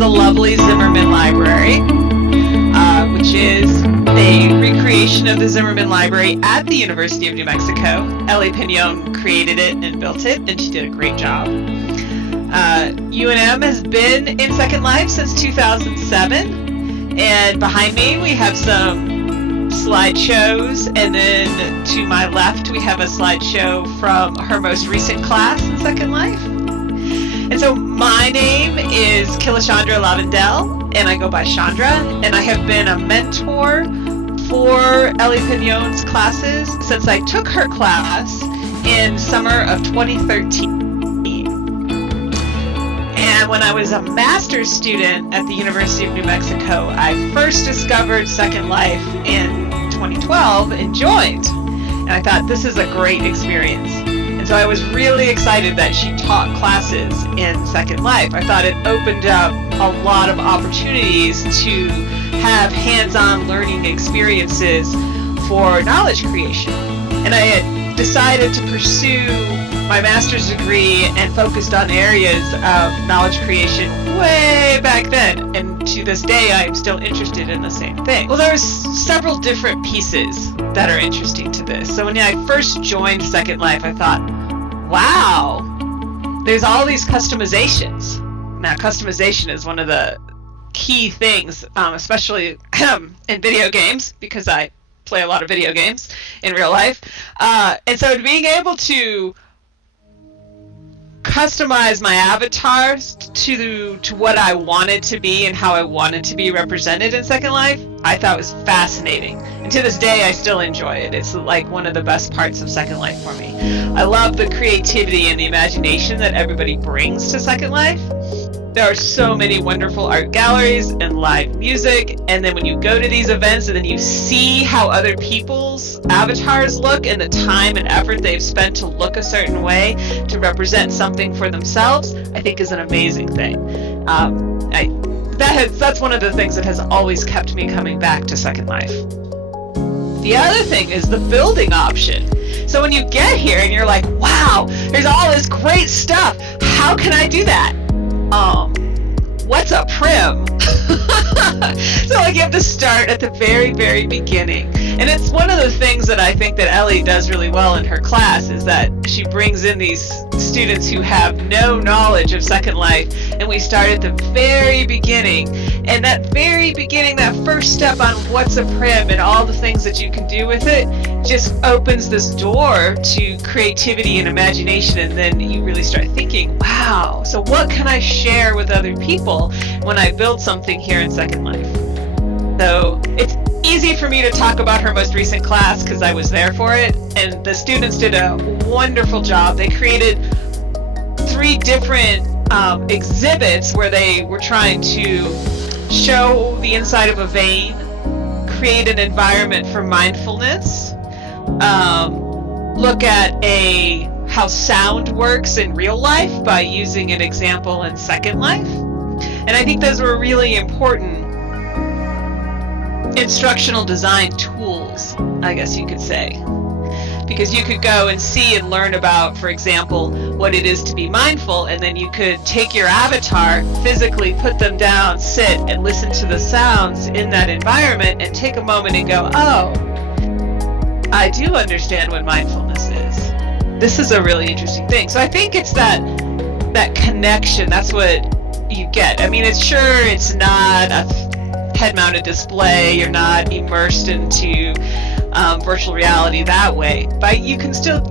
the lovely Zimmerman Library, which is a recreation of the Zimmerman Library at the University of New Mexico. Ellie Pignon created it and built it, and she did a great job. UNM has been in Second Life since 2007, and behind me we have some slideshows, and then to my left we have a slideshow from her most recent class in Second Life. And so my name is Kilashandra Lavendel, and I go by Chandra, and I have been a mentor for Ellie Pignon's classes since I took her class in summer of 2013. And when I was a master's student at the University of New Mexico, I first discovered Second Life in 2012 and joined. And I thought, this is a great experience. And so I was really excited that she taught classes in Second Life. I thought it opened up a lot of opportunities to have hands-on learning experiences for knowledge creation. And I had decided to pursue my master's degree and focused on areas of knowledge creation way back then. And to this day, I am still interested in the same thing. Well, there's several different pieces that are interesting to this. So when I first joined Second Life, I thought, wow, there's all these customizations. Now, customization is one of the key things, especially in video games, because I play a lot of video games in real life. And so being able to customize my avatars to what I wanted to be and how I wanted to be represented in Second Life, I thought was fascinating. And to this day, I still enjoy it. It's like one of the best parts of Second Life for me. I love the creativity and the imagination that everybody brings to Second Life. There are so many wonderful art galleries and live music, and then when you go to these events and then you see how other people's avatars look and the time and effort they've spent to look a certain way to represent something for themselves, I think is an amazing thing. That's one of the things that has always kept me coming back to Second Life. The other thing is the building option. So when you get here and you're like, wow, there's all this great stuff. How can I do that? What's a prim? So like you have to start at the very, very beginning. And it's one of the things that I think that Ellie does really well in her class is that she brings in these students who have no knowledge of Second Life, and we start at the very beginning. And that very beginning, that first step on what's a prim and all the things that you can do with it just opens this door to creativity and imagination, and then you really start thinking, wow, so what can I share with other people when I build something here in Second Life? So it's easy for me to talk about her most recent class because I was there for it, and the students did a wonderful job. They created 3 different exhibits where they were trying to show the inside of a vein, create an environment for mindfulness, look at how sound works in real life by using an example in Second Life. And I think those were really important instructional design tools, I guess you could say. Because you could go and see and learn about, for example, what it is to be mindful, and then you could take your avatar, physically put them down, sit, and listen to the sounds in that environment, and take a moment and go, oh, I do understand what mindfulness is. This is a really interesting thing. So I think it's that connection, that's what you get. I mean, it's not a head-mounted display, you're not immersed into virtual reality that way, but you can still,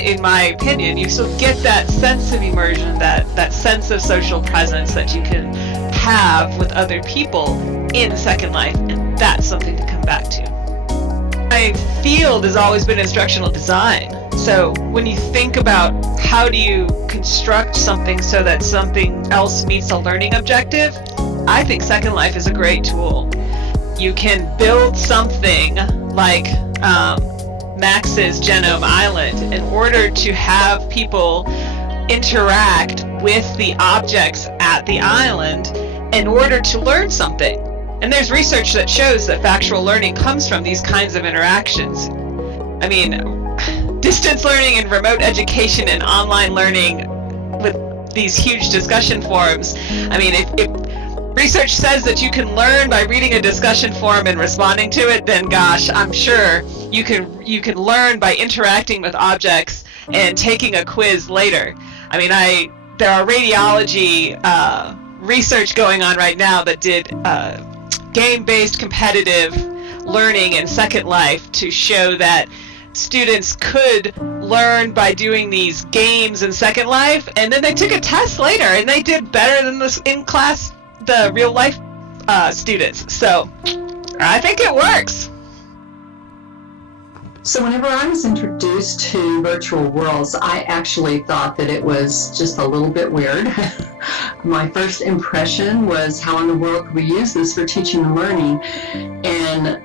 in my opinion, you still get that sense of immersion, that sense of social presence that you can have with other people in Second Life, and that's something to come back to. My field has always been instructional design, so when you think about how do you construct something so that something else meets a learning objective, I think Second Life is a great tool. You can build something like Max's Genome Island in order to have people interact with the objects at the island in order to learn something. And there's research that shows that factual learning comes from these kinds of interactions. I mean, distance learning and remote education and online learning with these huge discussion forums. I mean, if research says that you can learn by reading a discussion forum and responding to it, then gosh, I'm sure you can learn by interacting with objects and taking a quiz later. I mean, there are radiology research going on right now that did game-based competitive learning in Second Life to show that students could learn by doing these games in Second Life, and then they took a test later and they did better than the in class the real life students. So I think it works. So whenever I was introduced to Virtual Worlds, I actually thought that it was just a little bit weird. My first impression was, how in the world could we use this for teaching and learning? And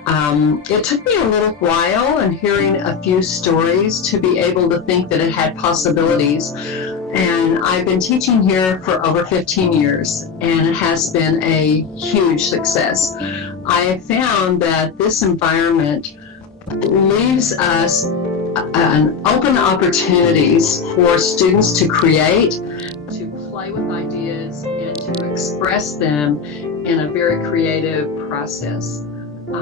it took me a little while, and hearing a few stories, to be able to think that it had possibilities. And I've been teaching here for over 15 years, and it has been a huge success. I have found that this environment leaves us an open opportunities for students to create, to play with ideas, and to express them in a very creative process.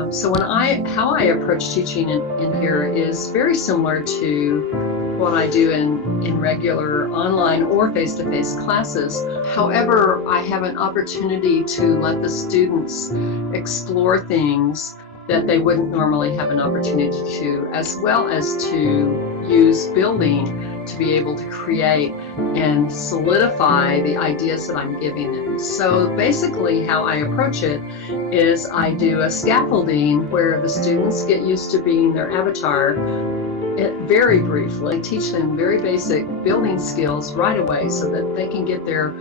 So how I approach teaching in here is very similar to what I do in regular online or face-to-face classes. However, I have an opportunity to let the students explore things that they wouldn't normally have an opportunity to, as well as to use building to be able to create and solidify the ideas that I'm giving them. So basically how I approach it is I do a scaffolding where the students get used to being their avatar very briefly. I teach them very basic building skills right away so that they can get their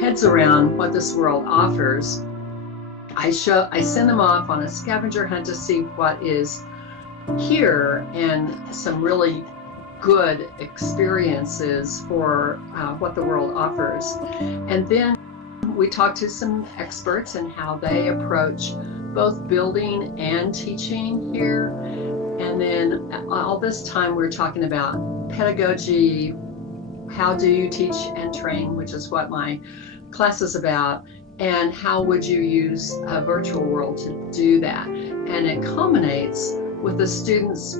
heads around what this world offers. I send them off on a scavenger hunt to see what is here, and some really good experiences for what the world offers. And then we talk to some experts and how they approach both building and teaching here. And then all this time we're talking about pedagogy, how do you teach and train, which is what my class is about, and how would you use a virtual world to do that. And it culminates with the students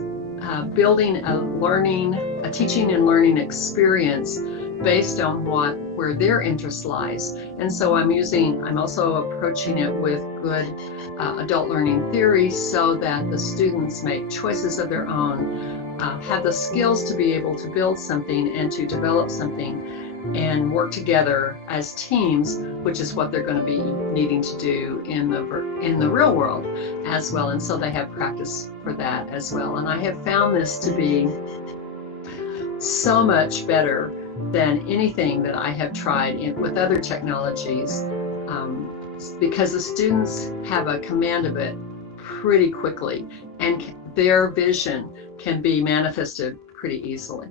building a teaching and learning experience based on where their interest lies. And so I'm also approaching it with good adult learning theory, so that the students make choices of their own, have the skills to be able to build something and to develop something and work together as teams, which is what they're going to be needing to do in the real world as well. And so they have practice for that as well. And I have found this to be so much better than anything that I have tried with other technologies, because the students have a command of it pretty quickly, and their vision can be manifested pretty easily.